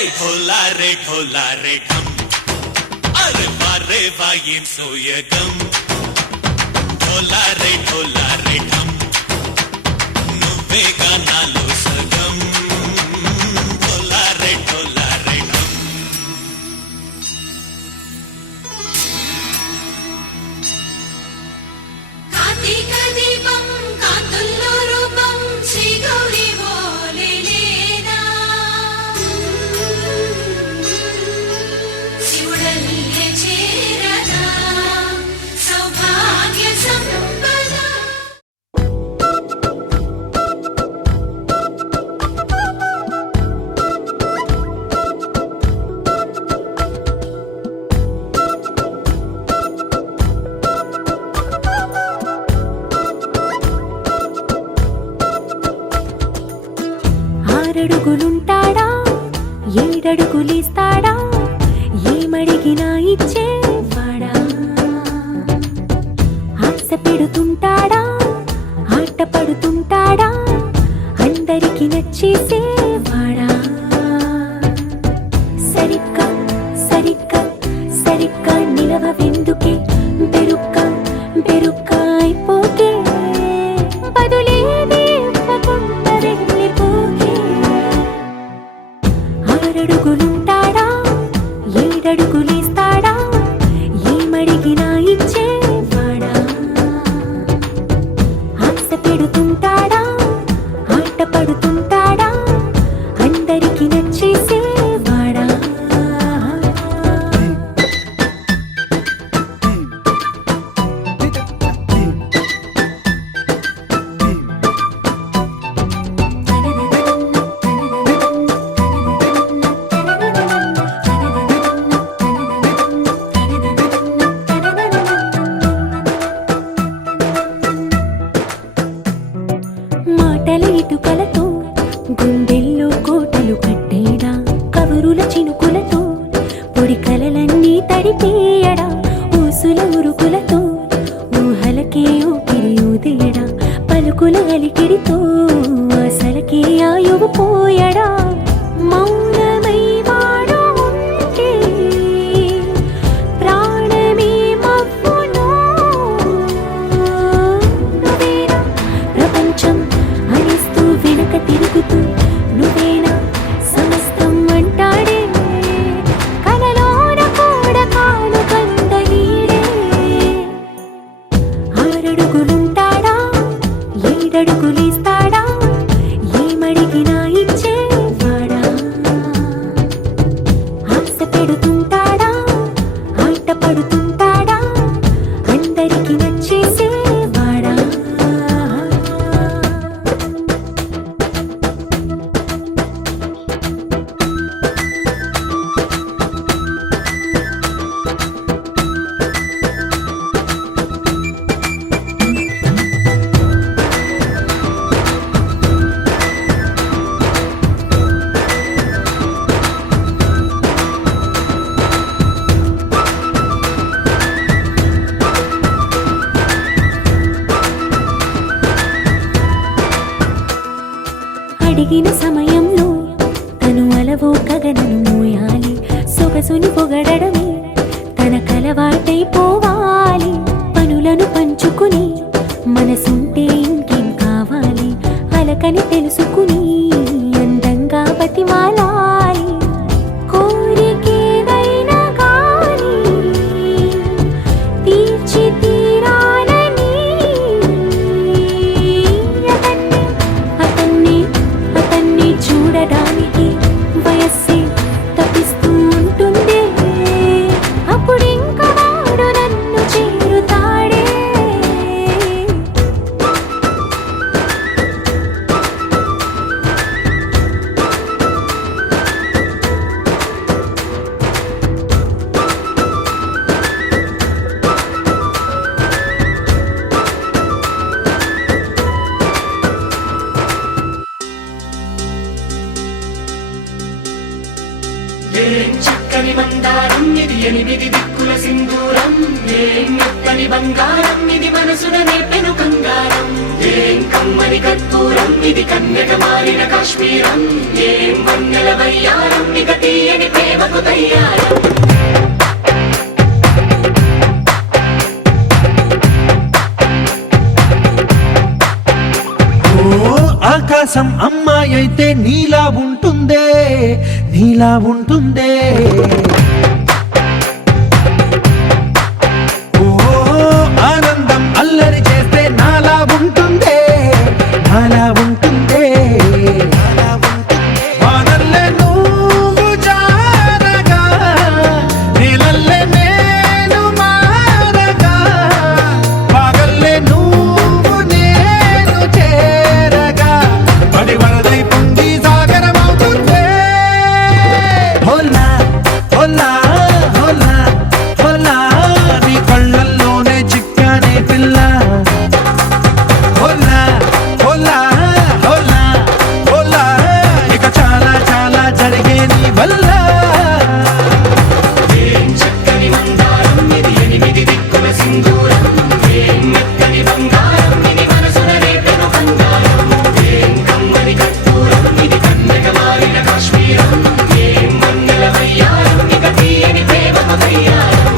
ढोला रे ढम अरे वारे वायें सोयगम ढोला रे ढम నువ్వేగా నాలో సగం ढोला रे ढम కార్తీక దీపం కాంతుల్లో రూపం శ్రీ గౌరీ ఓలేనా శివుడల్లే చేరనా సౌభాగ్య సంపద ఆరడుగులుంటాడా ఏడడుగులిస్తాడా ఏమడిగినా ఇచ్చేవాడా ఆశ పెడుతుంటాడా ఆట పడుతుంటాడా అందరికి నచ్చేసేవాడా సరిగ్గా సరిగ్గా సరిగ్గా నిలవెందుకే బెరుక్క బెరుక్క అయిపోకే బదులేది ఇవ్వకుండా వెళ్ళిపోకే ఆరడుగులుంటాడా ఏడడుగులిస్తాడా ఏమడిగినా ఇచ్చేవాడా ఆశ పెడుతుంటాడా ఆట పడుతుంటాడా అందరికి నచ్చేసేవాడా మాటల ఇటుకలతో గుండెల్లో కోటలు కట్టేడా కబురుల చినుకులతో పొడి కలలన్నీ తడిపేయడా ఊసుల ఉరుకులతో ఊహలకే ఊపిరి ఊదేయడా పలుకుల అలికిడితో అసలకే ఆయువు పోయడా మౌనమై వాడు ఉంటే ప్రాణమే మవ్వును నువ్వేనా ప్రపంచం అనిస్తూ వెనక తిరుగుతూ నువ్వేనా సమస్తం అంటాడే కలలోన కూడా కాను కంద నీడే ఆరడుగులుంటాడా ఏడడుగులిస్తాడా ఏమడిగినా ఇచ్చేవాడా ఆశ పెడుతుంటాడా ఆట పడుతుంటాడా అందరికి నచ్చేసేవాడా అడిగిన సమయంలో తను అలవో గగనను మోయాలి సొగసుని పొగడమే తన కలవాటైపోవాలి పనులను పంచుకుని మనసుంటే ఇంకేం కావాలి అలకని తెలుసుకుని అందంగా బతిమాలాలి కోరికేదైనా గాని తీర్చి తీరాలని అతన్ని చూడడానికి వయస్సే తప్పిస్తూ ఉంటుంది అప్పుడింక వాడు నన్ను చేరుతాడే ఏం చక్కని మందారం ఇది 8 దిక్కుల సింధూరం ఏం మెత్తని బంగారం ఇది మనసున నేపెను కంగారం ఏం కమ్మని కర్పూరం ఇది కన్యక మారిన కాశ్మీరం ఏం వన్నెల వయ్యారం ఇక తీయని ప్రేమకు తయ్యారం ఆకాశం అమ్మాయి అయితే నీలా ఉంటుందే నీలా ఉంటుందే ఓ ఆనందం అల్లరి చేస్తే నాలా ఉంటుందే నాలా ఉంటుందే వానల్లే నువ్వు జారగా నీలల్లే నేను మారగా పగల్లే నువ్వు నేను చేరగా పడి వరదై పొంగి సాగరమవుతుందే హోలా హోలా హోలా హోలా నీ కళ్ళల్లోనే చిక్కానే పిల్ల హోలా హోలా హోలా హోలా ఇక చాలా చాలా జరిగే నీ వల్ల ఏం చక్కని మందారం ఇది 8 దిక్కుల సింధూరం ఏం మెత్తని బంగారం ఇది మనసున రేపెను కంగారం ఏం కమ్మని కర్పూరం ఇది కన్యక మారిన కాశ్మీరం ఏం వన్నెల వయ్యారం ఇక తీయని ప్రేమకు తయ్యారం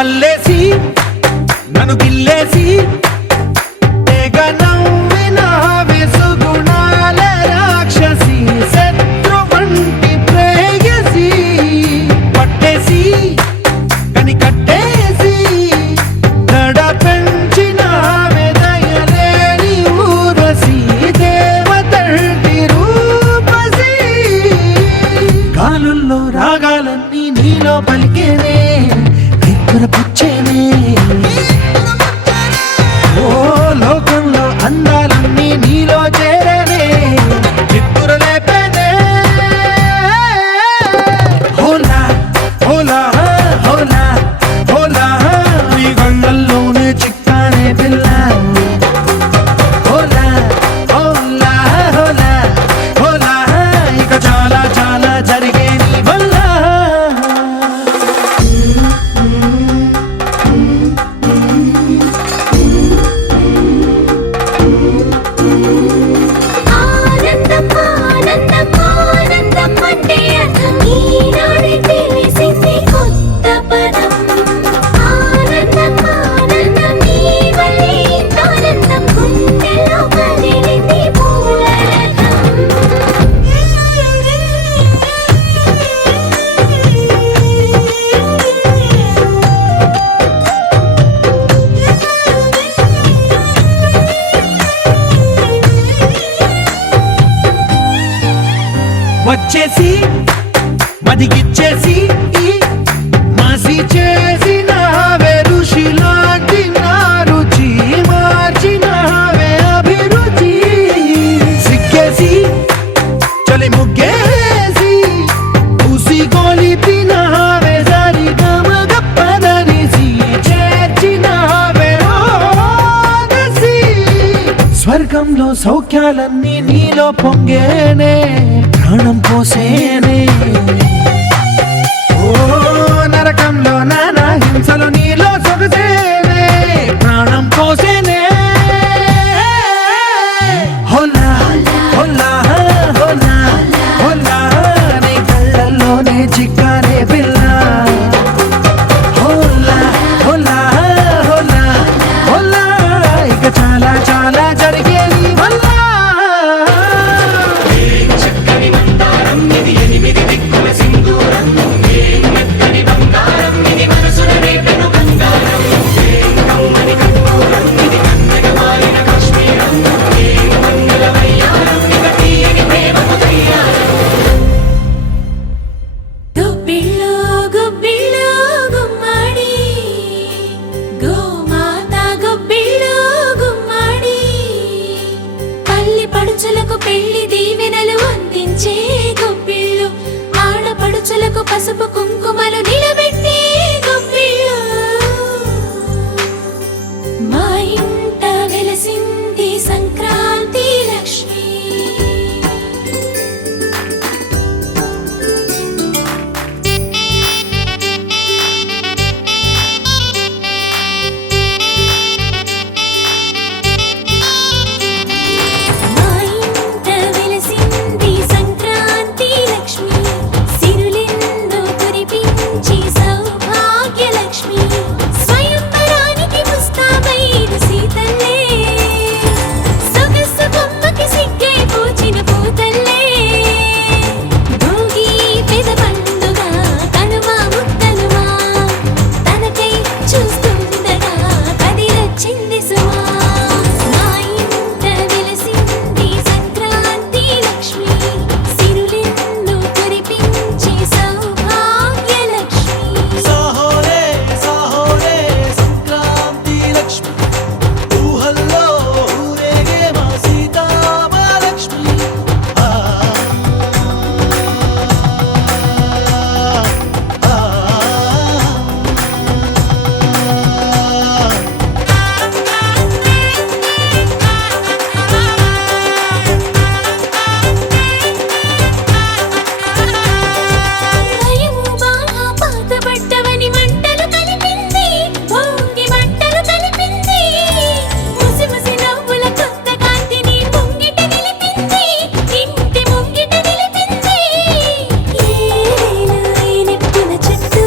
అల్లేసి నన్ను గిల్లేసి తెగ నవ్విన వెసుగుణాల రాక్షసి శత్రు వంటి ప్రేయసి పట్టేసి కని కట్టేసి దడ పెంచిన దయలేని ఊరసి దేవతల్లి రూపసి గాలుల్లో రాగాలన్నీ నీలో పలికేనే నిద్రపుచ్చేనే ఓ లోకంలో అందాలన్నీ నీలో చేరనే నిద్రలేపేనే హోలా హోలా హోలా హోలా నీ గంగల్లోనే చిక్కానే పిల్ల హోలా హోలా హోలా హోలా ఇక చాలా చాలా జరిగే నీ వల్ల ఆనందం ఆనందం ఆనందం అంటే అర్థం ఈనాడే తెలిసింది కొత్త పదం ఆనందం ఆనందం నీ వల్లే ఇంత ఆనందం గుండెల్లో కదిలింది వచ్చేసి మదిగిచ్చేసి మాసి చేసినావే ఋషిలాంటి నా రుచి మార్చినావే అభిరుచి సిక్కేసి చలి ముగ్గేసి పూసి గోలిపినావే సరి గమగప్పదనిసి చేర్చినావే ఓదసి స్వర్గంలో సౌఖ్యాలన్నీ నీలో పొంగేనే ప్రాణం పోసేనే ఓ నరకంలో నానా హింసలు నీలో సొగసేనే ప్రాణం పోసేనే హోలా హోలా హోలా హోలా నీ కళ్ళల్లోనే చిక్కానే పిల్ల హోలా హోలా హోలా హోలా ఇక చాలా చాలా జరిగే నీ వల్ల చక్కని మందారం ఇది 8 దిక్కుల సింధూరం ఏం మెత్తని బంగారం ఇది మనసున రేపెను కంగారం ఏం కమ్మని కర్పూరం ఇది కన్యక మారిన కాశ్మీరం ఏం వన్నెల వయ్యారం ఇక తీయని ప్రేమకు తయ్యారం గుబ్బిళ్ళు గుబ్బిళ్ళు గుమ్మడి గోమాత గుబ్బిళ్ళు గుమ్మడి పల్లి పడుచులకు పెళ్లి దీవెనలు అందించే గుబ్బిళ్ళు ఆడ పసుపు కుంకుమలు నిలబెట్టే గొప్పిళ్ళు మా ఇంట వెలసింది సంక్రాంతి లక్ష్మి మా ఇంట వెలసింది సంక్రాంతి లక్ష్మి సిరులెన్నో కురిపించి సౌభాగ్యలక్ష్మి స్వయంవరానికి ముస్తాబైన సీతల్లే సొగసు బొమ్మకి సిగ్గే పూచిన పూతల్లే భోగి పెద పండుగ కనుమ ముత్తనుమా తనకై చూస్తుండగా కదిలొచ్చింది సుమా మా ఇంట వెలసింది సంక్రాంతి లక్ష్మి సిరులెన్నో కురిపించి సౌభాగ్యలక్ష్మి సాహోరే సాహోరే సంక్రాంతి లక్ష్మి ఊహల్లో ఊరేగే మా సీతామహాలక్ష్మి ఆ, ఆ, భయము బాగా పాతబడ్డవని మంటలు కలిపింది భోగి మంటలు కలిపింది ముసి ముసి నవ్వుల కొత్త కాంతిని ముంగిట నిలిపింది ఇంటి ముంగిట నిలిపింది ఏలేలు నెప్పుల చుట్టూ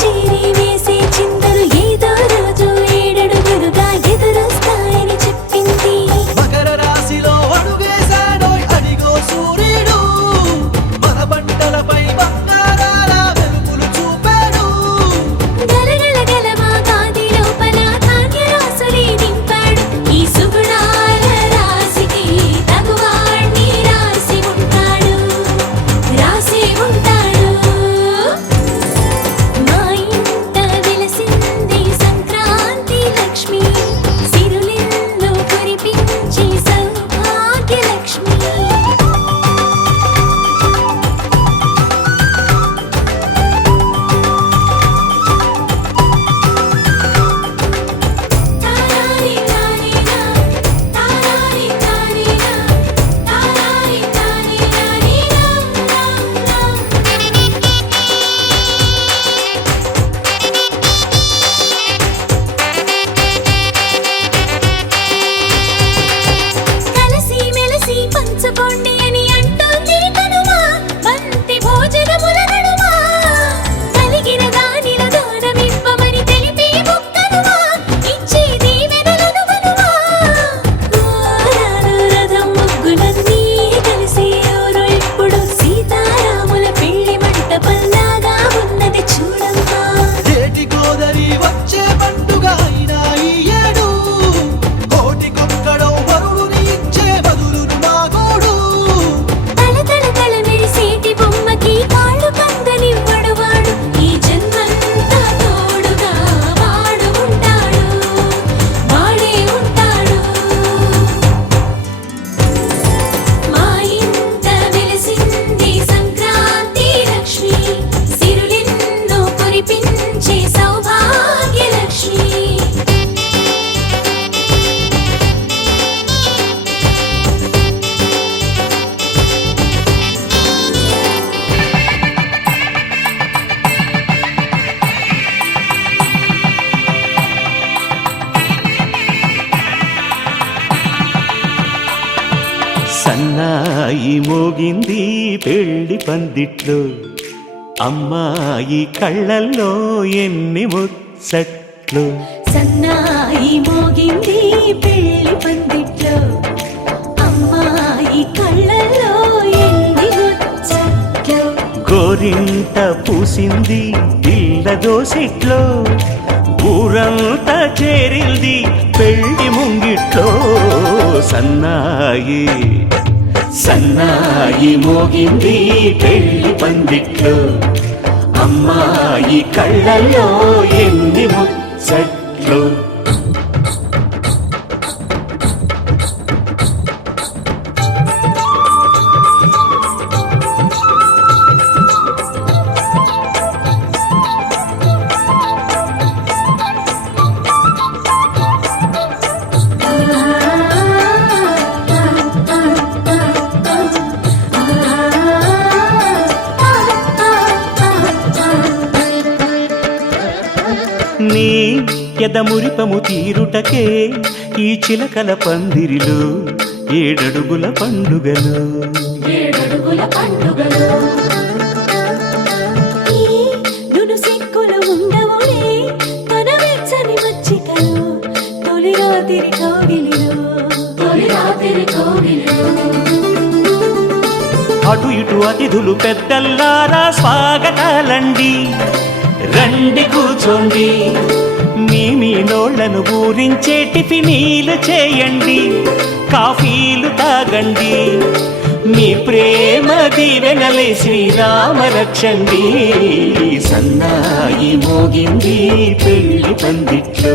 చీరి వేసే చిందరు ఏదో రోజు ఏడడుగులుగా ఎదురొస్తాయని చెప్పింది మకర రాశిలో అడుగేశాడోయ్ అడిగో సూర్యుడు మన పంటలపై బంగారాల వెలుగులు చూపాడు గలగల గలమా గాది లోపల ధాన్యరాశులే నింపాడు ఈ సుగుణాల రాశికి తగువాణ్ణి రాసి ఉంటాడు మా ఇంట వెలసింది సంక్రాంతి లక్ష్మి సిరులెన్నో కురిపించి సౌభాగ్యలక్ష్మి తారారి తారీనా తారారి తారీనా తారారి తారీనా కలసి మెలసి పంచుకోండి అని అంటోంది కనుమ బంతి భోజనముల నడుమ కలిగిన దానిలో దానమివ్వమని తెలిపి ముక్కనుమా ఇచ్చే దీవెనలను వనుమా ఆరారు రథం ముగ్గులన్నీ కలిసి ఎవరో ఇప్పుడు సీతారాముల పెళ్లి మంటపంలాగా ఉన్నది చూడమ్మా ఏటి గోదరి వచ్చే పండుగ అయినా ఈ ఏడు కోటికొక్కడో వరుడుని ఇచ్చే బదులును మాగోడు తల తల తల మెరిసేటి బొమ్మకి కాళ్ళు కందనివ్వడు వాడు ఈ జన్మంతా తోడుగా వాడు ఉంటాడు వాడే ఉంటాడు మా ఇంట వెలసింది సంక్రాంతి లక్ష్మి సిరులెన్నో కురిపించే సౌభాగ్యలక్ష్మి సన్నాయి మోగింది పెళ్లి పందిట్లో అమ్మాయి కళ్ళల్లో ఎన్ని ముచ్చట్లు సన్నాయి మోగింది పెళ్లి పందిట్లో అమ్మాయి కళ్ళల్లో ఎన్ని ముచ్చట్లు గోరింట పూసింది పిల్ల దోసిట్లో ఊరంతా చేరింది పెళ్లి ముంగిట్లో సన్నాయి సన్నాయి మోగింది పెళ్లి పందిట్లో అమ్మాయి కళ్ళల్లో ఎన్ని ముచ్చట్లు ఎదమురిపము తీరుటకే ఈ చిలకల పందిరిలో ఏడడుగుల పండుగలు ఏడడుగుల పండుగలు ఈ నును సిక్కులు ఉండవులే తన వెచ్చని మచ్చికలు తొలి రాత్రి కౌగిలిలో తొలి రాత్రి కోగిలిలో అటు ఇటు అతిథులు పెద్దల్లారా స్వాగతాలండి రండి కూర్చోండి మీ నోళ్లను ఊరించే టిఫినీలు చేయండి కాఫీలు తాగండి మీ ప్రేమ దీవెనలే శ్రీరామ రక్షండి సన్నాయి మోగింది పెళ్లి పందిట్లో